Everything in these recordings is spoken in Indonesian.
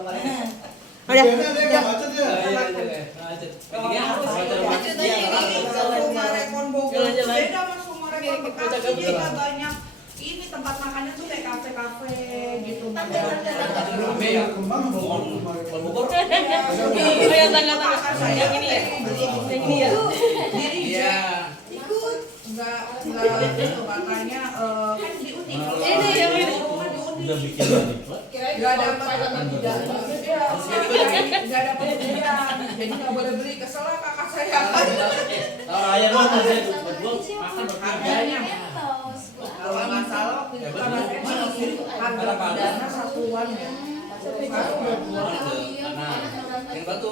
Udah. Banyak ini tempat makannya tuh kayak kafe-kafe gitu. Yang ini ya. Yang ini ya. Iya. Ikut. Enggak itu katanya kan di Unik. Ini yang ini. Udah bikin lagi. Enggak ada apa-apa tidak. Enggak ada pendidikan. Jadi enggak boleh beli. Kesel lah kakak saya. Tahu ayah lo saya berdua makan berharganya. Kalau masalah harga pidana satuan ya. Yang batu,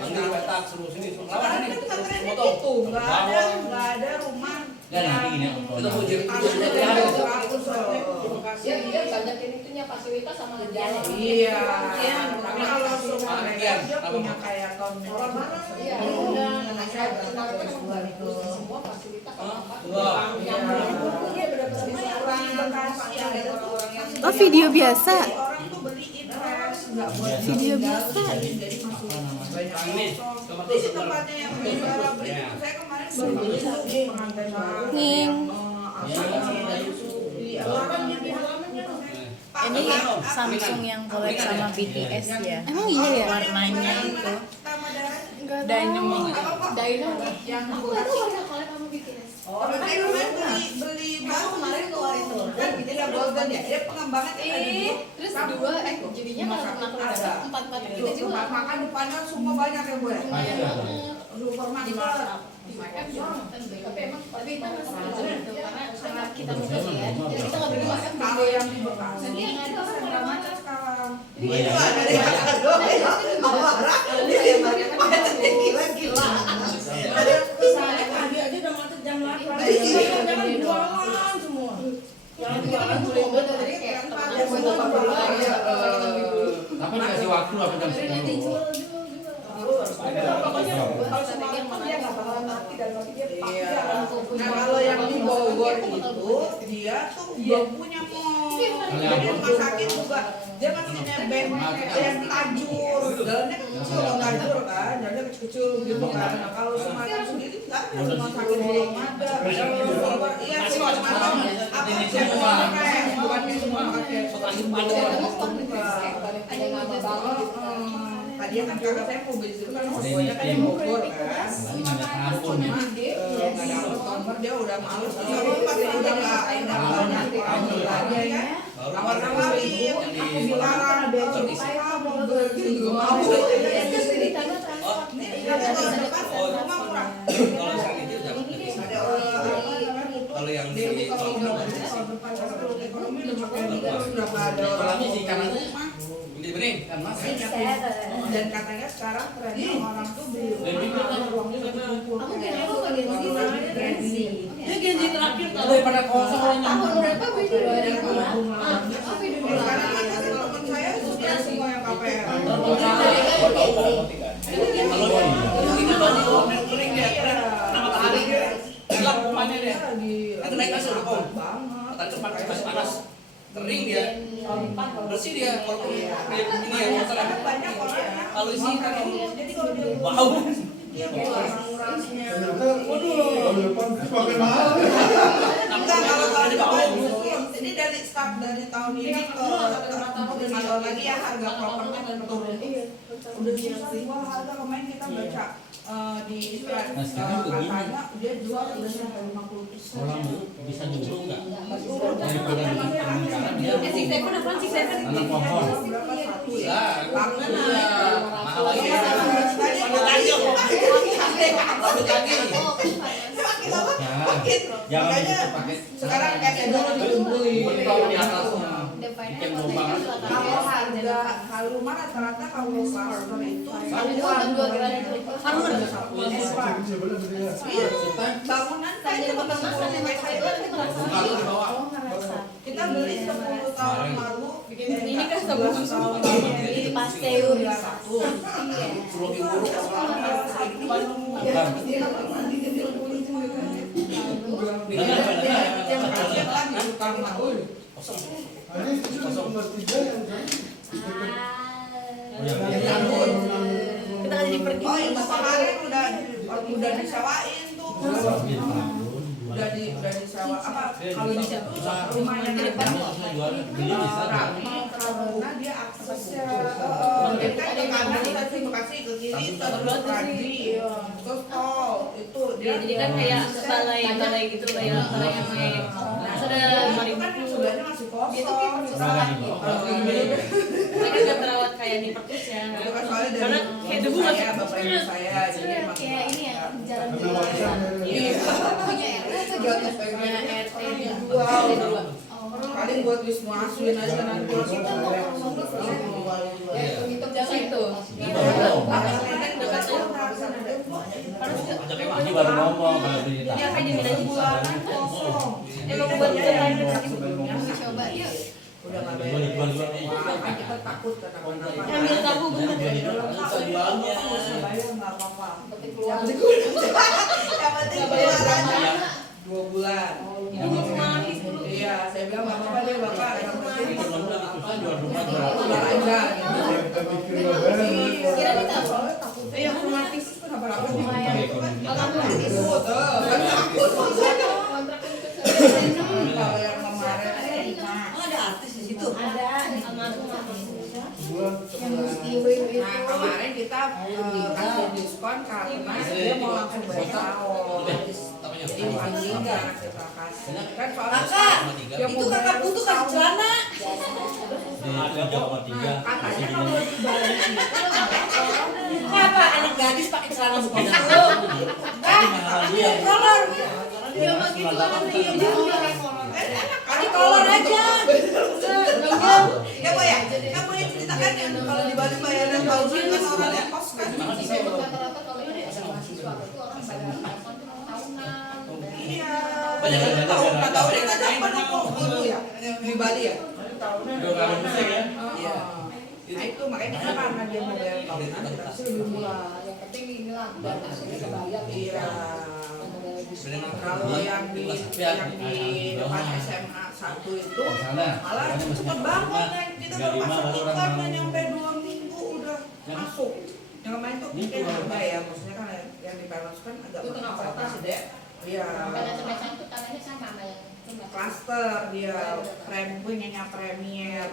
panggil petak suruh sini, lawan ini, Potong tuh, nggak ada rumah. Dan nanti ini kita mau jadi Dia banyakin itunya fasilitas sama jalan. Iya. Tapi kalau semua mereka dia punya kayak tahun Iya. Semua fasilitas apa? Oh, video biasa. Orang tuh beli interest, nggak buat Video biasa. jadi masuk banyak kosong. Di tempatnya yang juara beli itu saya kemarin baru beli pengantin baru. Ning. Ini Samsung yang collab sama BTS ya. Emang iya ya? Warnanya itu Enggak Dynamo. Dynamo. Yang Aku baru warna collab sama BTS. Oh, kan kemarin beli baru kemarin keluarin tuh. Kan dia golden ya. Dia pengembangan Terus dua jadinya kalau pernah empat itu kita juga. tempat makan depannya semua banyak ya, Bu ya. Supermarket. Tapi emang tapi itu itu karena sangat kita mau lihat. Jadi kita nggak boleh makan Kalau yang di Bekasi Jadi itu ada sentra macet sekarang. Iya. Dari gila-gila. Tadi aja udah macet jam 8. Jangan jualan semua. Jangan jualan tuh dari Tapi dikasih waktu apa jam 10? kalau semua yang mana dia nggak bakalan mati dan mati dia pasti akan kumpul. Nah kalau yang di Bogor itu dia tuh belum punya mall. Jadi rumah sakit juga dia masih nebeng yang tajur. Jalannya kecil kalau tajur kan, jalannya kecil gitu kan. Nah kalau Sumatera sendiri nggak ada rumah sakit belum ada. Bogor iya semacam apa semua kayak bukan semua pakai. Tadi kan kakak saya mau beli dulu kan pokoknya kan yang Bogor kan. Cuma nggak dapet nomor dia udah males. Udah nggak lagi ya. Nawar-nawarin, aku bilang besok mau beli juga mau. Rumah murah. Kalau misalnya itu kalau yang di ekonomi udah pakai berapa ada orangnya sih karena ini bening kan mas. Dan katanya sekarang trennya orang tuh beli ruangnya lebih kumpul. Aku kira aku bagian Genzi. Dia Genzi terakhir tuh. Daripada kosong orang Tahun berapa beda dari aku? Sekarang kan teman saya sudah semua yang KPR. Ini baru bening dia nama matahari dia hilang rumahnya dia. Itu naik kasur kok. Tadi sempat panas kering dia. Bersih dia walaupun ini yang masalah Banyak orang kalau isi kan jadi kalau dia bau. dia ngurasnya. Enggak kalau depan ini dari start dari tahun ini ke 5 tahun lagi ya harga properti akan turun. Udah susah jual harga kemarin kita baca di Instagram katanya dia jual udah sampai 50%. Orang bisa dulu nggak? Daripada di pemekaran dia anak pohon. Berapa satu ya? Lah, mahal lagi. Jangan begitu pakai. Sekarang kayak dulu dikumpulin. Kalau di atasnya bikin lubang. Kalau harga rumah rata-rata kalau master itu bangunan saja kita beli 10 tahun lalu Ini kan sebelum itu Pasteur. Suruh diuruk Kita nggak jadi pergi. Oh itu kemarin udah disewain tuh. Udah disewa apa? Kalau di situ rumahnya di depan rame karena dia aksesnya dia kan ke kanan satu Bekasi ke kiri satu Radi terus itu dia Jadi kan kayak balai gitu, kayak balai yang kayak sudah itu kan yang sebelahnya masih kosong. itu kayak perpustakaan gitu. Mereka nggak terawat kayak di perpus ya. Itu kan soalnya dari Karena kayak debu masuk. saya, bapak ibu saya, jadi emang Kayak ini ya, jalan iya. punya RT atau Buat gimana? SPG RT dua. Oh, Paling buat Wisnu Aswin aja nanti. kita mau ke rumah Jauh itu. Ajaknya maju baru ngomong kalau cerita. Dia kayak diminta Bulanan kosong. emang buat jalan dekat sebelumnya. coba yuk. Udah nggak bayar. Kan kita takut kenapa-napa. Ambil tahu bener. Jualnya. Bayar nggak apa-apa. Yang penting bayar aja. 2 bulan. Itu mau kemana dulu? Iya, saya bilang nggak apa-apa deh bapak. Yang penting Jual rumah bayar aja. Kira kita Iya, otomatis kenapa-napa sih? otomatis. Kan takut maksudnya. Kalau yang kemarin Ada artis di situ. Ada almarhum. Nah kemarin kita kasih diskon karena dia mau langsung bayar kaos. Jadi pagi enggak kita kasih. Kan soalnya dia mau bayar butuh kasih celana. Ada Jawa 3. katanya kalau di Bali itu Apa anak gadis pakai celana begitu? Dia Kolor. dia mah gitu kan ada kolor aja. Ya Bu ya, kan Bu ya ceritakan yang kalau di Bali bayaran gaji kan orang yang kos kan. Rata-rata kalau ini ada mahasiswa itu orang bayar tahunan. Iya. Banyak yang Nggak tahu deh kan pernah kok dulu ya di Bali ya. Udah kalau musik ya. Iya. Nah itu makanya kita karena dia mau bayar tahunan kita kasih lebih murah. Yang penting inilah dan hasilnya kebayang. Iya. Kalau yang di depan SMA 1 itu malah cepet banget kan kita baru pasang iklan kan nyampe 2 minggu udah masuk. Yang kemarin tuh mungkin harga ya, maksudnya kan yang di Panos kan agak Itu tengah kota sih, deh. Iya. Pada semester itu tanahnya sama sama yang Cluster dia punyanya Premier.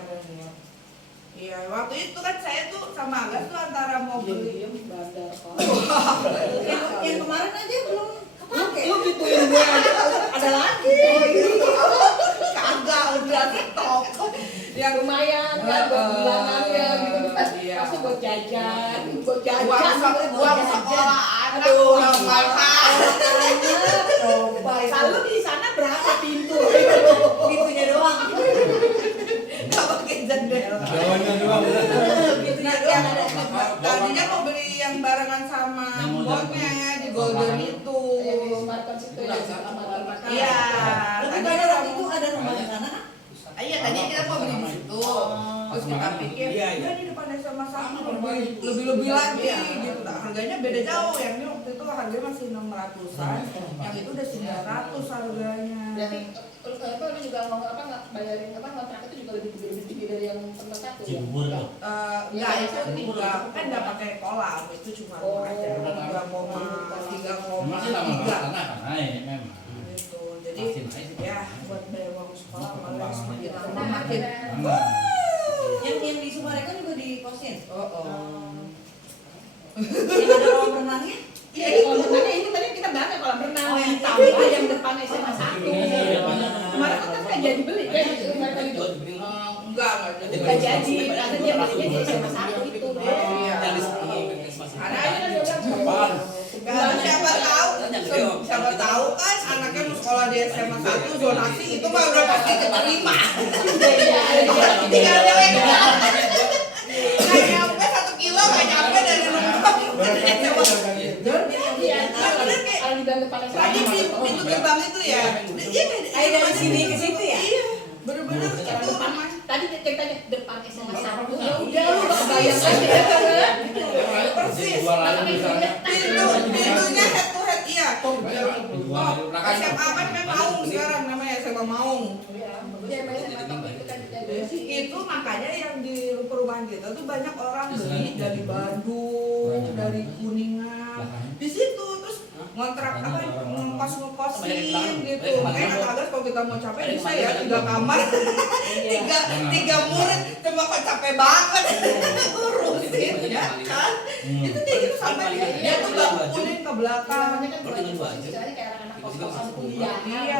Iya, waktu itu kan saya tuh sama Agas tuh antara mau beli Yang kemarin aja belum kepake. Lu gituin gue aja ada lagi. kagak udah stop. Yang lumayan kan buat bulanannya gitu kan. Iya. Pasti buat jajan, buat Uang sekolah aduh yang mahal. Kalau di sana berapa pintu? Pintunya doang. Nggak pakai jendela. Jawanya doang. Nah, yang tadinya mau beli yang barengan sama bosnya ya di Golden itu. Iya. Tapi Tadinya pada waktu itu ada rumah di sana kan? Iya, tadinya kita mau beli di situ. Terus kita pikir, ya di depan SMA 1 lebih lagi gitu. Nah, harganya beda jauh. Yang ini waktu itu harganya masih 600-an. Yang itu udah 900 harganya. Berarti apa lu juga nggak bayarin apa kontrak itu juga lebih tinggi dari yang tempat satu ya? Cibubur tuh. Enggak, itu 3 kan enggak pakai kolam, itu cuma rumah aja 3,3. Memang sih lama-lama tanah kan naik memang. Gitu. Jadi Makin naik. ya buat bayar uang sekolah malah semakin lama makin. Yang di Sumarekon juga di kosin. Oh. Yang ada kolam renangnya? Iya, di kolam renangnya itu tadi kita bahas ya kolam renang Oh, yang yang tambah yang depan SMA 1. Iya, banyak. Kemarin kan nggak jadi beli kan itu mereka itu. Enggak Nggak jadi, karena dia belinya di SMA 1 itu. Iya. Yang di Ada Apaan? siapa tahu kan anaknya mau sekolah di SMA 1 zonasi itu mah udah pasti keterima. Tinggal dia nggak nyampe 1 kilo nggak nyampe dari rumah ke SMA. Kalau di dalam depan SMA Lagi pintu gerbang itu ya. Iya Kayak dari sini ke situ ya? Iya. Bener-bener itu rumah. tadi ceritanya depan SMA 1 ya udah lu nggak bayang aja. Persis. Pintunya head to head iya. SMA kan memang Maung sekarang namanya SMA Maung. Ya, SMA 1 itu kan Itu makanya yang di perumahan perumahan kita tuh banyak orang beli dari Bandung, dari Kuningan, di situ terus ngontrak apa ngekos-ngekosin gitu. Makanya kata Agus kalau kita mau capek bisa ya 3 kamar, tiga murid, cuma kok capek banget urusin ya kan. Itu kayak gitu sampai dia tuh bangunin ke belakang. Namanya kan bukan posisi kayak anak-anak kos-kosan kuliah. Iya.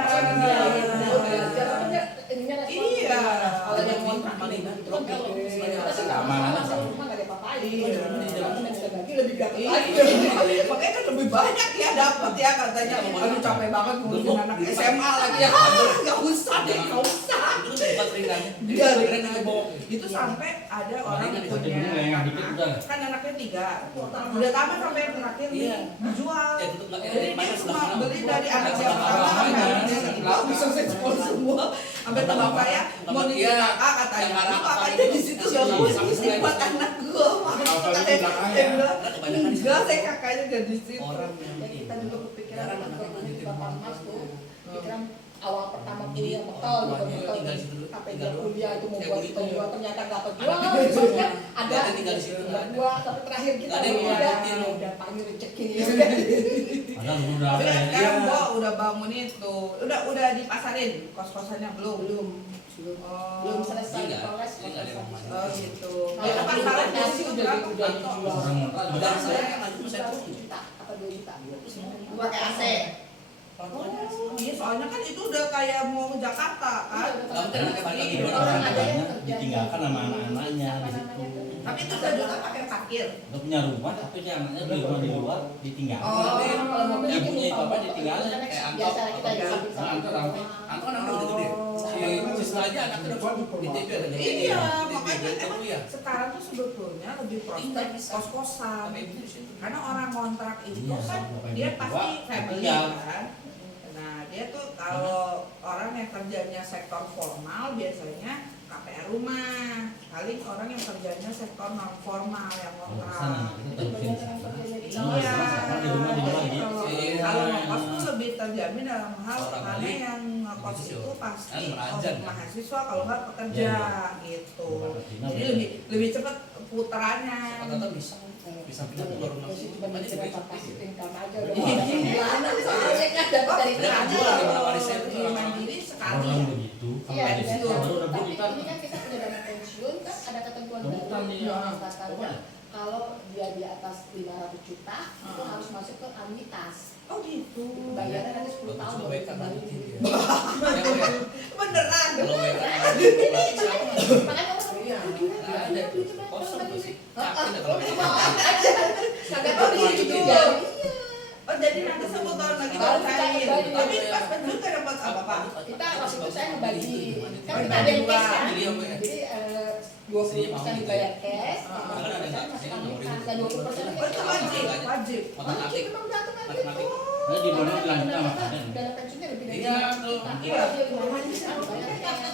Iya. Kalau yang kontrak paling kan itu kan kalau kita sih nggak Keamanan. masalah rumah nggak ada apa-apain. Iya. Teman bisa bagi lebih gratis Iya, lagi. makanya kan lebih banyak ya dapat ya katanya. Aduh capek banget ngurusin anak SMA lagi ya. Nggak usah deh, nggak usah. itu kan tempat ringan. Iya, Keren itu bawa. Itu sampai ada orang Palingan punya dulu yang dikit anak, udah. kan anaknya 3, udah tamat sampai yang terakhir nih Iya. dijual. Ya, tutup nggak- Jadi dia mana cuma sebelah mana? beli dari anak Sebelah yang pertama mana? sampai yang kedua bisa sekol semua. Sampai teman saya mau Iya. nikah kakak katanya, Yang "Anak anak kakaknya di situ gak mau Sampai selesai. buat anak gua." Kalau di belakang Dia ya. bilang, Kebanyakan di situ. enggak, saya kakaknya gak di situ. Orang yang Ya kita juga kepikiran Jarang kan anak-anak kalau lanjutin Bapak rumah. Mas tuh pikiran awal pertama Jadi kuliah orang bekal juga tuanya bekal tinggal di situ dulu, sampai tinggal dia dulu. kuliah itu mau Kayak buat begitu. kejual ternyata nggak kejual Anaknya besoknya ada Nggak ada tinggal di situ, nggak ada. gua tapi terakhir kita Nggak ada yang udah ngagetin. udah panggil rezeki Padahal udah Tapi ada kan ya. sekarang gua udah bangun itu, udah dipasarin kos-kosannya belum? belum Oh, belum selesai Enggak, proses ini nggak ada yang proses. Oh gitu. Nah, Ya, tapi pasaran udah di situ udah berapa? udah dijual. Orang ngontrak juga. Dan saya kan lanjut saya Berapa tuh. juta apa 2 juta Pakai AC. Orang tuanya Oh, iya soalnya kan itu udah kayak mau ke Jakarta kan. Kamu kan anaknya balik lagi. Iya. Orang ada yang Orang kerja ditinggalkan sama anak-anaknya di situ. Tapi itu 2 juta pakai parkir. Udah punya rumah tapi dia anaknya beli rumah di luar ditinggalkan. Oh, kalau mau beli Yang punya numpang bapak motor. ditinggalin. Kan Kayak biasa angkot, kita angkot. samping Nah, angkot ramai. Anto kan anak udah gede. Si Siswa aja anaknya udah di TV ada jadi. Iya, Di makanya TV emang ya. sekarang tuh sebetulnya lebih prospek kos-kosan. Sampai ibu di situ. Karena orang kontrak itu Iya, kan sampai dia tua, pasti family tinggal. kan. Nah dia tuh kalau orang yang kerjanya sektor formal biasanya KPR rumah. Paling orang yang kerjanya sektor non formal yang Sana, kontrak. kita Itu tahu banyak sih. yang kerjanya di Iya. sana. Di rumah di luar Jadi gitu. Iya. kalau ngekos tuh lebih terjamin dalam hal Orang karena balik, yang ngekos gitu. itu pasti Kan orang merajan, kan? mahasiswa kalau nggak pekerja Iya, gitu. Iya. Jadi lebih cepat putarannya. Kata-kata bisa pindah keluar rumah. Biasanya cuma Makanya bicara begitu. passive income aja udah Iya. bulanan soalnya kan dapat dari Oh, Dia kerja. jual di mana warisnya itu di orang Mandiri sekali. Orang begitu. Iya, Kalau di dan- situ baru rebut tapi kita. ini kan kita punya dana pensiun kan ada ketentuan Rebutan baru nih, yang ya. mengatakannya kalau dia di atas 500 juta itu Ah. harus masuk ke anuitas. Oh gitu. Bayarnya nanti 10 tahun Bagus baru WK kembali. nanti dia. Ya, WK. Beneran. Kalau WK Makanya orang Iya. ada kosong tuh sih. Ah, Yakin dah kalau WK. Kagak Oh, tahu gitu. gitu ya. Oh jadi nanti 10 tahun lagi Baru baru kita cair. kembali. Tapi pas pensiun gak dapat apa-apa. Kita waktu itu saya ngebagi kan Oh, kita ada yang cash kan. Jadi apa ya? Jadi 20% dibayar cash, Ah. 80% masuk anuitas dan 20% Oh itu wajib, wajib. Matematik. memang beraturan gitu. Matematik. Nah, di mana dilanjut sama kalian? Dana pensiunnya lebih dari Iya, 5 kalau- juta. iya. Kalau dia 500 kan dibayar cash.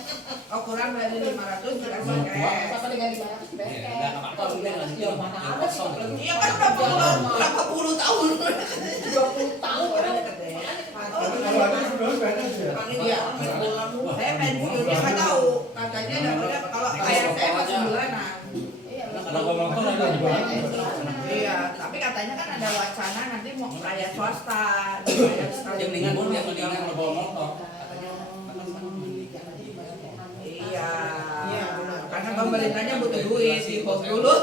Oh kurang dari 500 dikasih Dua. cash. Sama dengan 500 dibayar Iya, cash. nggak apa-apa, Kalau udah 500 lanjutin. ya mana Yang ada kosong. sih. Iya kan berapa puluh tahun. 20 tahun orang Iya. Saya pensiunnya nggak tahu. Katanya dapatnya kalau kayak saya masih bulanan. Iya, Kalau ngomong ada di bawah. Iya, tapi katanya kan ada wacana nanti mau kayak swasta, dibayar sekali. Yang mendingan pun yang mendingan Kalau bawa motor. Iya. Karena pemerintahnya butuh duit, dihitung dulu.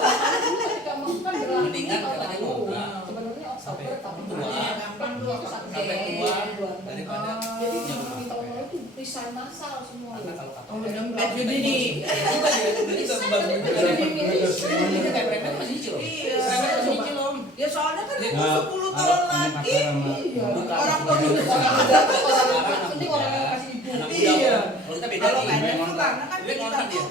Mendingan katanya ngontrak. Sebenarnya Sampai Oktober tapi tua. gampang tuh Sampai tua daripada jadi yang kalau minta orang itu resign massal semua. karena kalau kata Oh, pensiun dini. ini kan baru ini kayak mereka masih cicil. Iya. Mereka masih cicil om. Ya soalnya kan itu Nah, 10 tahun lagi. Iya. Orang tua Penting orang yang kasih ibu. Anak muda. Iya. Kalau kita beda Kalau nih. PNS tuh karena kan Dia kita kontrak tuh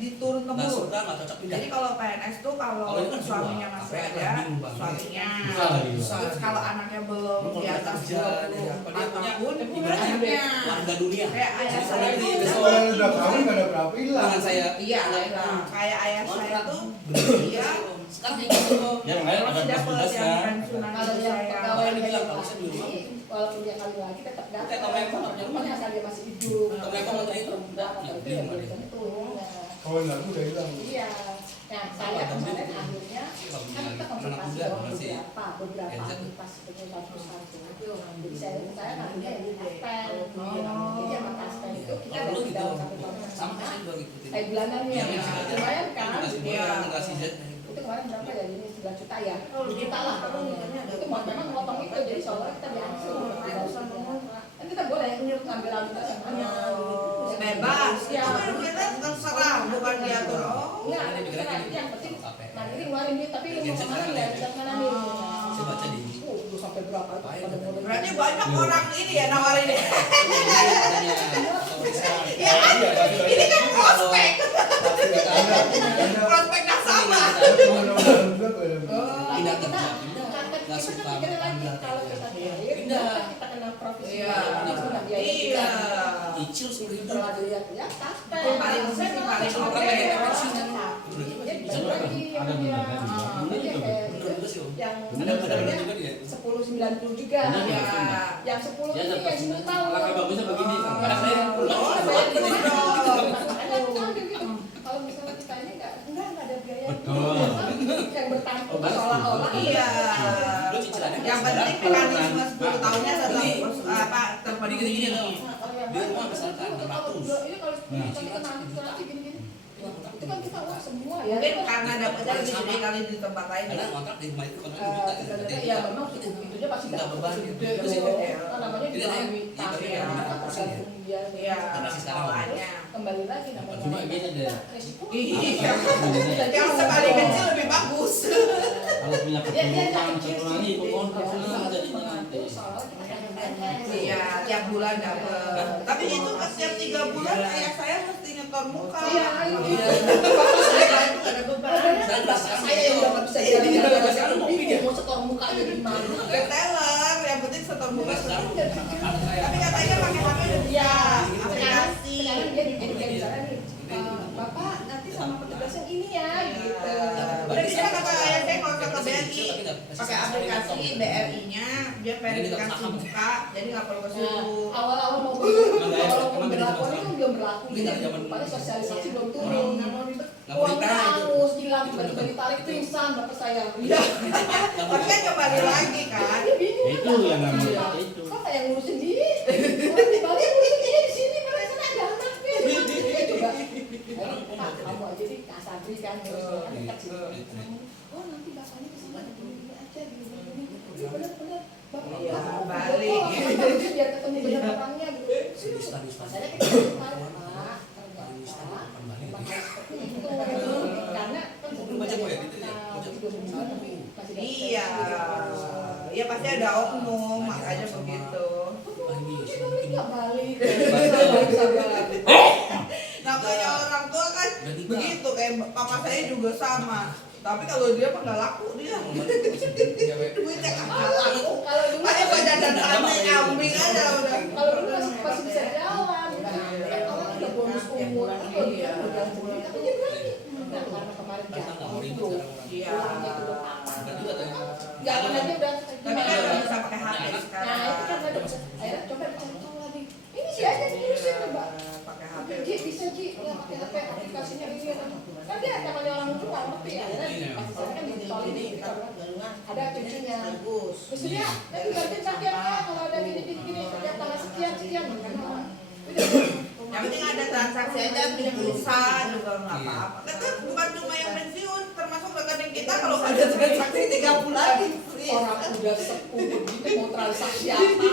diturun Nggak temurun. suka nggak cocok pindah. Jadi kalau PNS tuh kalau Kalau itu kan suaminya dua. masih KPR ada, bingung banget. suaminya. Susah lagi. Terus kalau anaknya belum Kalau di kita atas kerja, dia apa, dia 24 punya tahun, ibaratnya anaknya. warga dunia. Kayak ayah saya Jadi tuh besok Kalau udah kawin gak ada berapa hilang. dengan saya iya, kayak ayah saya tuh iya sekarang kayak gitu loh. Yang lain ada masih dapat plus-plus yang kan. pensiunan Kalau ibu yang saya. pegawai Makanya negeri dibilang kalau saya di rumah. walaupun dia kali lagi tetap dapat. Kayak kalau yang nggak punya rumah. Asal dia masih hidup. Kalau yang menteri itu, perempuan atau itu ya belum tentu. Kawin aku udah hilang. Iya. Nah, saya kemarin akhirnya kan kita konsultasi dengan beberapa pas itu satu-satu. Jadi saya akhirnya yang di Taspen. Jadi sama Taspen itu kita dari dalam satu tahun yang sama. Kayak bulanannya, lumayan kan? Itu kemarin berapa ya? Ini 9 juta ya? 10 juta lah. Itu memang motong itu, jadi soalnya kita diangsur. Kan kita boleh ngambil alur semuanya. Bebas. Ya. Cuma kita terserah, bukan diatur. Enggak, yang penting nanti ngeluarin duit, tapi mau kemana ya? Bisa kemana nih? Saya baca di Sampai berapa? Berarti banyak orang ini ya nawarin ya. Ya kan? Ini kan prospek. Prospek yang sama. pindah kerja, nggak suka Kalau kita pindah. kita kena profesi. Iya. Kecil 10.000. Terlalu ya, taspen. Paling paling oke. Ada benar kan juga. Yang Ada juga dia. 10.90 juga. Ya. Yang 10 Ya, ini dapat yang 10 tahun. langkah bagusnya begini. Pada saya Kalau misalnya kita ini enggak ada biaya. Betul. Yang bertanggung seolah-olah. Iya. Lu cicilannya Yang penting mekanisme 10 tahunnya tetap terpenuhi. Dia rumah misalkan 600. Ini kalau nanti gini-gini. Itu kan kita uang semua ya. Mungkin karena dapatnya lebih gede kali di tempat lain. Karena kontrak di rumah itu kan juta. Sebenarnya ya memang itunya pasti Nggak beban gitu. Itu Terus ya, namanya juga kualitas Iya. ya. Iya. Terus kembali lagi namanya. Cuma gini deh. Resiko. Iya. Yang sekali kecil lebih bagus. Kalau punya keturunan satu lagi itu kontrak susah jadinya nanti. Iya, tiap bulan dapat. Tapi itu setiap 3 bulan ayah saya mesti nyetor muka. Iya. Bapak saya itu gak ada beban. Saya yang udah nggak bisa jalan-jalan. Sekarang bingung mau setor mukanya gimana. Retailer, yang penting setor muka. Sekarang Tapi katanya pakai HP udah bisa. Ya, Aplikasi. sekarang dia jadi kayak misalnya nih, Bapak nanti sama petugas yang ini ya, gitu. Udah bisa kata ayah saya kalau ke BRI pakai aplikasi BRI-nya dia verifikasi muka, jadi nggak perlu ke situ. Awal-awal mau berlakuan itu belum berlaku, pada sosialisasi belum turun. Uang hangus, hilang, tiba-tiba ditarik pingsan bapak saya. Iya. Tapi kan kembali lagi kan. Dia bingung. Itu yang namanya itu. Kok kayak ngurusin dia? Orang di Bali ngurusin dia di sini, malah sana ada anaknya. Dia juga. Pak, kamu aja di Kak Sabri kan, ngurusnya kan dekat sini. Oh nanti bapaknya kesana begini aja, gini. Bener-bener. Bapak, Iya, Bapak, balik. Bapak, biar ketemu bener orangnya gitu. Saya kita Pak, ternyata memang harus seperti itu. Karena kan sebelum Baca gue ya, masih ada Iya. Iya pasti ada oknum, makanya begitu. nggak balik. Namanya orang tua kan begitu, kayak papa saya juga sama. Tapi kalau dia mah nggak laku dia. Duitnya nggak laku. Kalau dulu Pakai badan dan sate kambing aja udah. kalau dulu masih bisa jalan. Kan orang udah bonus umur, kalau dia udah jalan tapi dia berani. Nah karena kemarin jatuh itu, Iya. pulangnya itu udah aman. Jalan aja udah. Tapi kan udah bisa pakai HP sekarang. Nah itu kan ada. Akhirnya coba dicari tahu lagi. Ini sih aja diurusin mbak. Pakai HP. Ji bisa Ji, ya pakai HP aplikasinya ini kan. Kan dia namanya orang tua ngerti ya. Pasti saya kan di tol ini ada cucunya. Maksudnya, nanti ganti kakeknya kalau ada gini setiap tanggal sekian. Yang penting ada transaksi aja, beli pulsa juga nggak apa-apa. Kita bukan cuma yang pensiun, termasuk rekening kita kalau ada transaksi 3 bulan free. Orang udah sepuh begitu mau transaksi apa?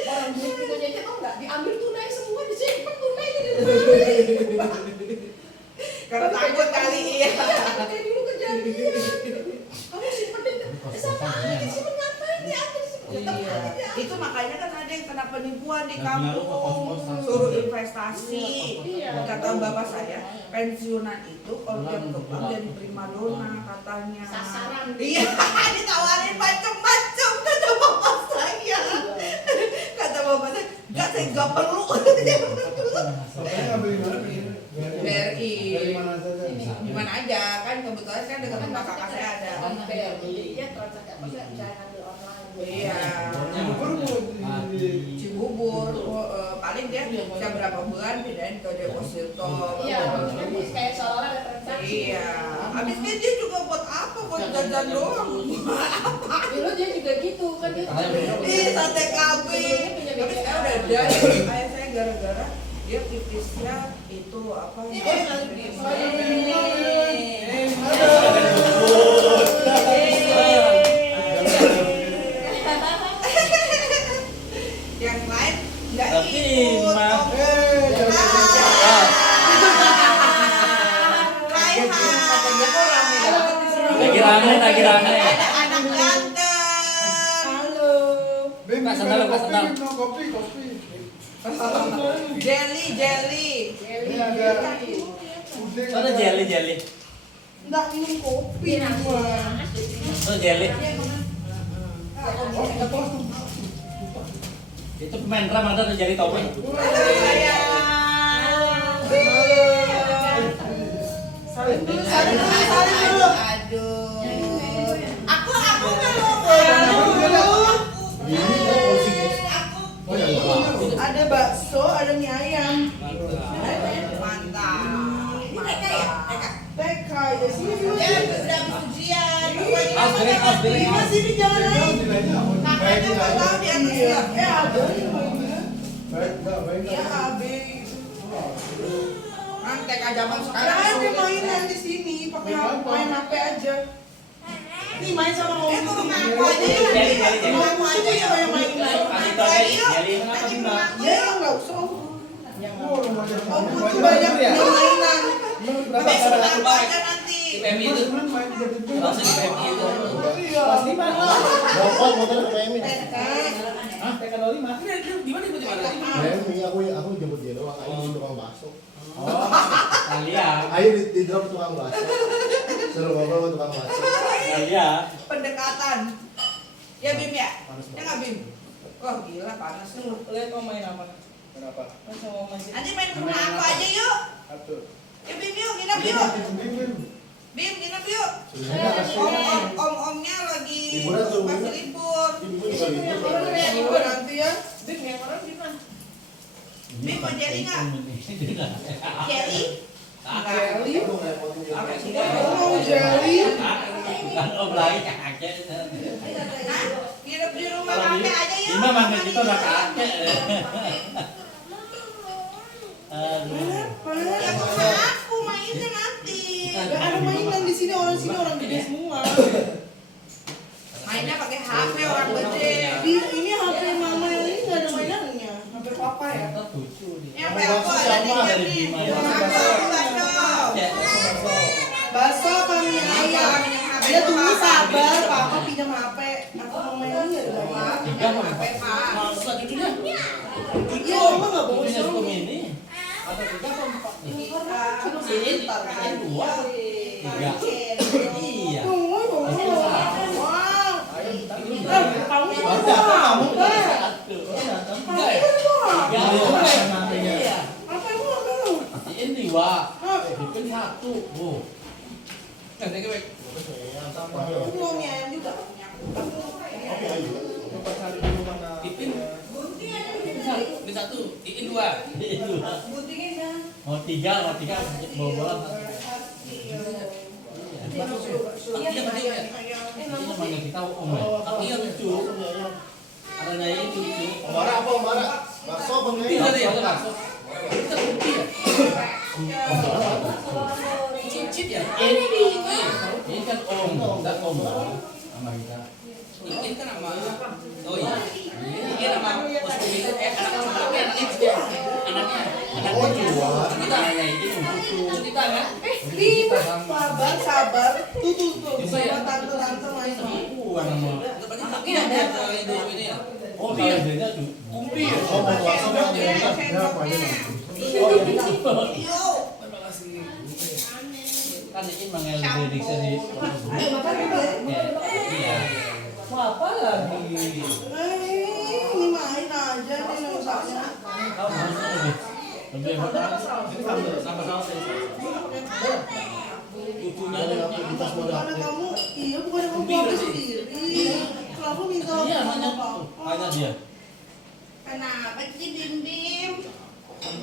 Orang duit itu aja tau nggak? Diambil tunai semua, disimpan tunai jadi tunai. Karena takut kali iya. Kayak dulu kejadian. Kamu simpen itu sama aja simpen ngapain diambil tetap aja diambil. Itu makanya kan ada yang kena penipuan di Nah, pengaruh ke kampung, kos-kosan. suruh investasi. Iya. Kata bapak saya, pensiunan itu kalau tiap ke bank jadi primadona katanya. Sasaran. Iya, ditawarin macam-macam kata bapak saya. Kata bapak saya, nggak saya nggak perlu. Bapaknya ngambil di mana? BRI. Dari mana saja? Di mana aja kan kebetulan kan dekat rumah kakak saya ada. Dia transaksi apa sih? Bisa ngambil online. Iya. Cibubur mau di Cibubur, paling dia jam berapa bulan pindahin ke deposito. Iya, kayak seolah-olah ada transaksi. Iya. Habis itu dia juga buat apa? Buat jajan doang. Dulu dia juga gitu kan dia. Ih, sate kambing. Tapi saya udah ada ayah saya gara-gara dia pipisnya itu apa? Yang lain nggak ikut. Lagi rame. Ada anak ganteng. Halo. Bim, Kak, sandal, Kak, sandal. Kopi. Jelly. Ini ada puding. Ada jelly. Nggak minum kopi mah. Oh jelly. Oh, kita tos tuh. Itu pemain drum ada jelly topping. Salim dulu. Aduh. Aku Ini kok porsi guys. Oh ya, ada bakso, ada mie ayam. Mantap. Mantap. TK ya sini dulu. Ya, udah habis ujian. Asbering. Sini jangan Ini naik. nilainya apa? Kakaknya nggak tahu di atas ya. Ada nilainya. Baik. Ya AB. Kan TK zaman sekarang. Jangan dimainan di sini, pakai main HP aja. Nih main sama Mau Om. rumah aku aja ya. Jelly. Mau aku aja ya yang main. Kasih tau jelly. Nanti mau aku. Ya nggak usah. Oh, rumahnya Om Bim. tuh banyak mainan. Tapi sebentar aja nanti. Di PMI itu. Langsung di PMI itu. Iya. Pasti mah. Bapak motor ke PMI. Hah? TK25. Di mana? PMI aku jemput dia doang. Ayo di tukang bakso. Oh, kalian. Ayo di drop tukang bakso. Suruh ngobrol sama tukang bakso. Kalian. Pendekatan. Ya Bim ya? Ya nggak Bim? Wah gila panas tuh. Lihat mau main apa? Kenapa? Kan sama main Nanti main ke rumah aku aja yuk. Satu. Ya Bim yuk, nginep yuk. Bim. Bim nginep yuk. Sebenarnya kasih. Om-omnya lagi Liburan tuh, Bim. masih libur. Ibu juga libur. Libur nanti ya. Bim yang orang di mana? Bim mau jelly nggak? Jelly? Jelly. Aku ngerepotin dia. Oh, mau jelly? Bukan om lain kakek. Hah? Nginep di rumah kakek aja yuk. Ini memang kita udah kakek. Aduh. Ya bukan aku mainnya nanti. Gak ada mainan di sini orang gede semua. Mainnya pakai HP orang gede. Ini HP mama yang ini nggak ada mainannya. HP papa ya. Ini HP aku ada di Bim. Bakso apa mie ayam? Dia tunggu sabar, papa pinjam HP. Aku mau main ini nggak ada mainan. Tiga mau masa cucunya? Iya, mama nggak bawa Cucunya suruh. sepuluh ini. Atau tiga atau empat? Ini Sebentar kan. dua. Tiga. Iya. Wow. Kamu Baru datang kamu tuh satu. Tiga ya? Tiga. Iya. Apa yang mau kamu? Ini dua. Bikin satu. Oh. Nanti gue Aku mau mie ayam juga. Oke, ayo. Ipin. Ini satu, Iin dua. Ini dua. Mau tiga bawa bola. Iya betul ya. Ini namanya kita om ya. Iya lucu. Ada nyanyi lucu. Marah apa marah? Bakso apa Iya enggak? tadi ada bakso. Kita bukti ya. Cicit ya. Ini kan om, dan om sama kita. Iin kan sama. Oh iya. Iin sama kostum itu anaknya. Oh, dua. Kita kita kan? Sabar. Tuh. Bisa ya? Sama tante main. Bukan nama. Berarti anaknya ada Indo ini ya. Oh, kalender tuh. Kumpi ya. Oh, mau bakso kan dia. Ya, apa ini? Oh, iya. Kan ini mengelik sendiri. Iya. Mau apa lagi? Ini main aja nih rusaknya. Kamu harus lebih hebat. Sama Cucunya ada Aktivitas modal. Bukan kamu, iya bukan kamu pakai sendiri. Kenapa minta Iya, sama nanya papa? Tanya dia. Kenapa sih Bim Bim?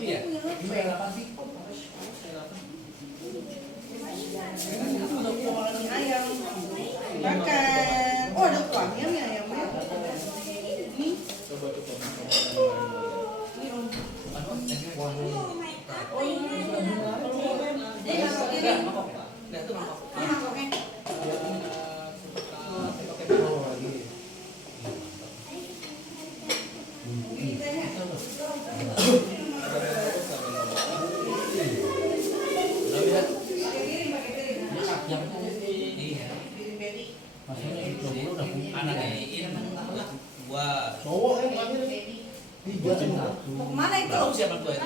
ya. Udah keluar mie ayam. Makan. Oh, ada kuahnya mie ayamnya. Ini. Coba coba. Ini Om. Oh ini Enggak, mangkok. Enggak, itu mangkok. Ini mangkoknya. Iya. Maksudnya itu udah Anak ini gua cowok yang ngambil tiga semua. Mau kemana itu? tahu siapa tua itu.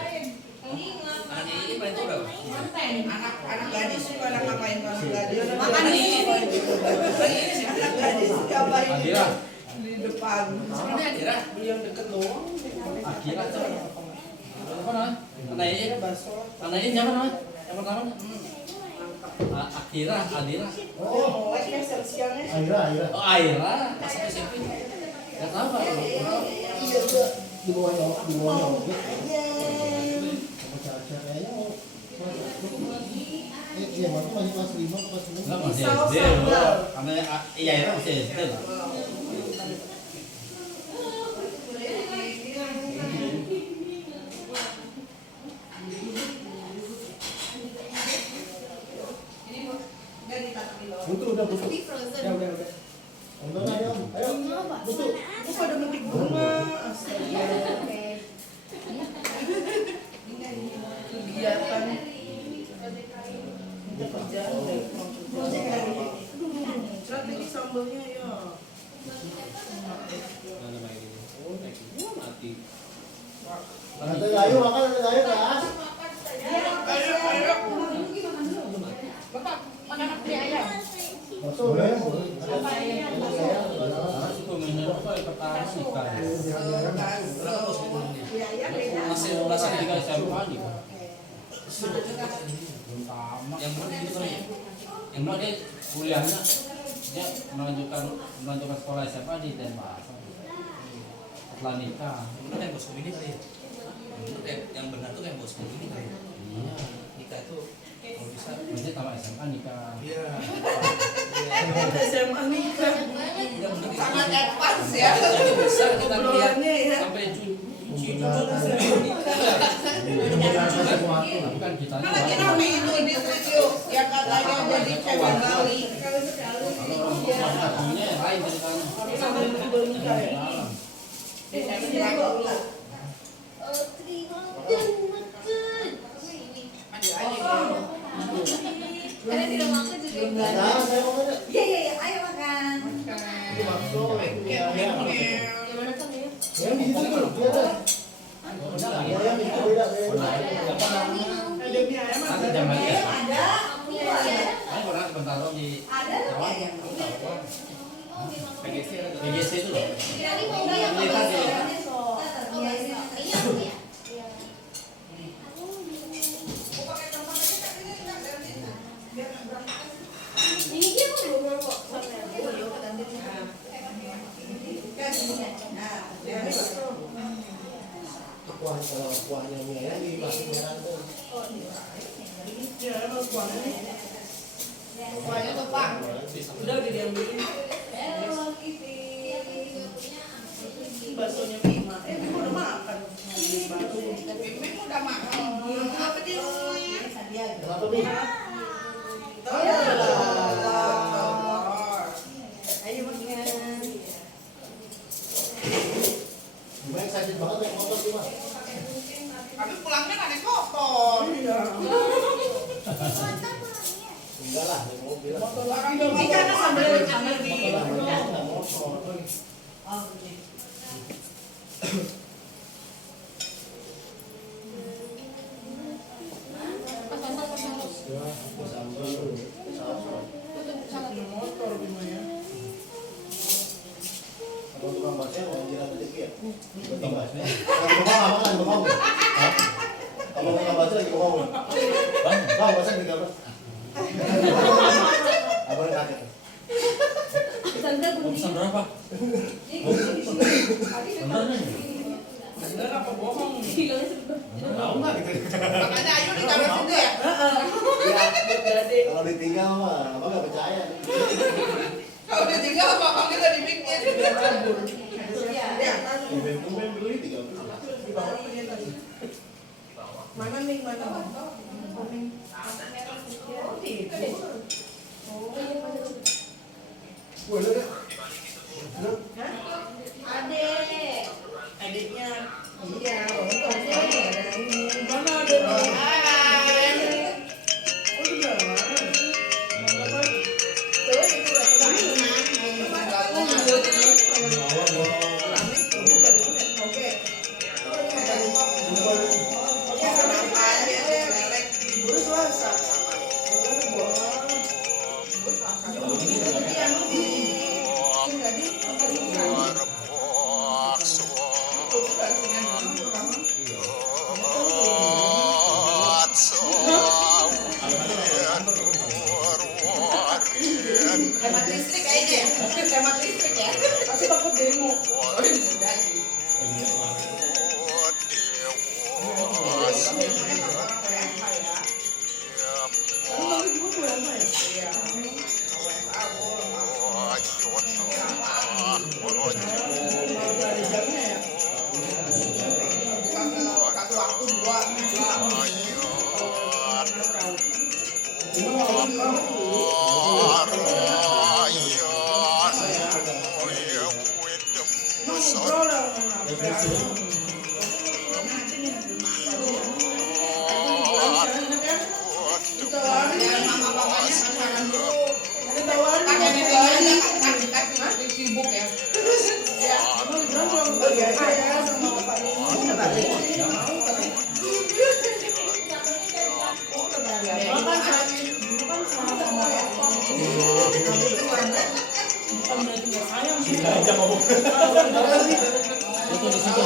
Anak ini paling tua berapa? Anak gadis suka anak ngapain kalau gadis? Makan di sini. Ini sih anak gadis ngapain Adira. di depan? Sebenarnya Adira. Yang deket doang. Akira tuh. Apa namanya? Anak ini Bakso. Anak ini siapa namanya? Yang pertama? Akira, Adira. Oh, like ya siang-siangnya. Aira. Oh, Aira. Masuk SMP. Gak tahu Pak. Iya udah di bawahnya oke. Sama Caca kayaknya mau. Iya, aku masih kelas 5, kelas 6. Enggak masih Pisau SD sambal. loh. Karena iya Aira masih SD loh. Udah. Di frozen. Udah. Udah ayo. Ayo. Butuh. Aku pada metik bunga. Astaga. Kegiatan. Kita kerjaan deh. Strategi sambalnya ya. Nanti ayo makan, nanti ayo kelas. Ayo. Bapak, makan apa di ayam? Boleh. Karena suku minum apa yang pertama ikan. Berapa bos umurnya? Masih Kelas belasan ya? 3 SMA nih. Belum tamat. Yang mana gitu ya? Yang mana dia kuliahnya dia melanjutkan sekolah SMA di Denpasar. Setelah nikah. Yang benar yang bos ini kali ya? Yang benar tuh yang bos ini kali ya? Iya. Nikah itu kalau bisa. Maksudnya tamat SMA nikah. Iya. SMA nikah. Sangat advance ya. Jadi bisa kita lihat Obrolannya ya. sampai cuci cucu Tapi kan kita Kan lagi rame itu di studio yang katanya jadi cewek Bali. kalau lagunya yang lain ceritanya. Sambil nunggu nikah ya. Karena tidak makan juga. Nah, saya mau aja. Iya, ayo makan. Ini bakso, ini ayam. Gimana tuh ya? Ayam di situ tuh, lihat deh. Ayam itu beda. Ada mie ayam Nanti ada. jam lagi ya. Ada. Saya pernah sebentar loh di Jawa. PGC itu loh. Kirain mau beli apa? Lihat aja ya. Iya. Ini dia mau ngobrol kok. Kuahnya mie ayam dimasukin tuh. Ya, emang kuahnya. Kuahnya tuh Pak. Udah diambilin. Baksonya Bima. Bima udah makan. Mimin udah makan. Apa di rumahnya? Kenapa nih? Ayo makan. Gimana excited banget naik motor gimana? Tapi pulangnya nggak naik motor. Enggak lah, naik mobil. Ini karena sambil di Enggak motor. Ya, sambal. Motor Bima ya. Kalau tukang bakso mau jiran rezeki ya? Tukang bakso. Lagi ngomong apa? Lagi ngomong. Kamu tukang bakso lagi ngomong. Bang, bakso di kamar. Abang kaget. Pesan berapa? Bener nih. Bener apa bohong? Bilangnya sebentar. Tahu nggak gitu? Makanya Ayu ditaruh situ ya. Ya, berarti Kalau ditinggal mah, abang nggak percaya. Kalau ditinggal apa abang kita dibikin. ya, Tumben beli 30. di bawah punya tadi. Mana nih, mana? Wah, lihat. Adek. Adiknya. Iya, untung ada ini. Mana adeknya? Oh, sudah. Tuh, itu oke. Terus rasa. Hemat listrik kayaknya ya. Hemat listrik ya. Pasti takut demo. Satu waktu dua. Sibuk ya. Itu di situ.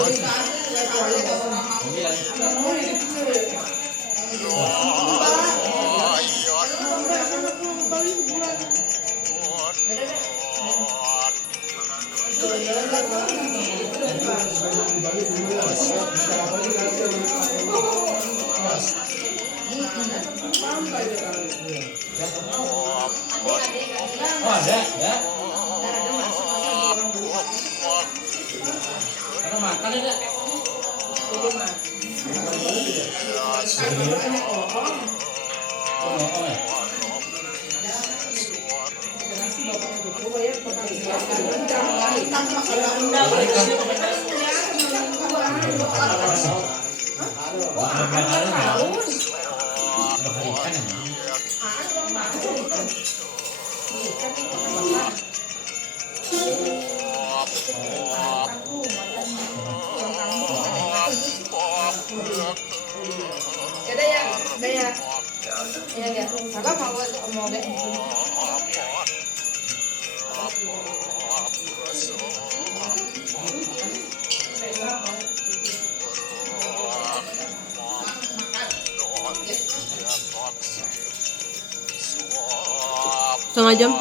Oh ada. Karena makan ada. Oh ya. Setengah jam.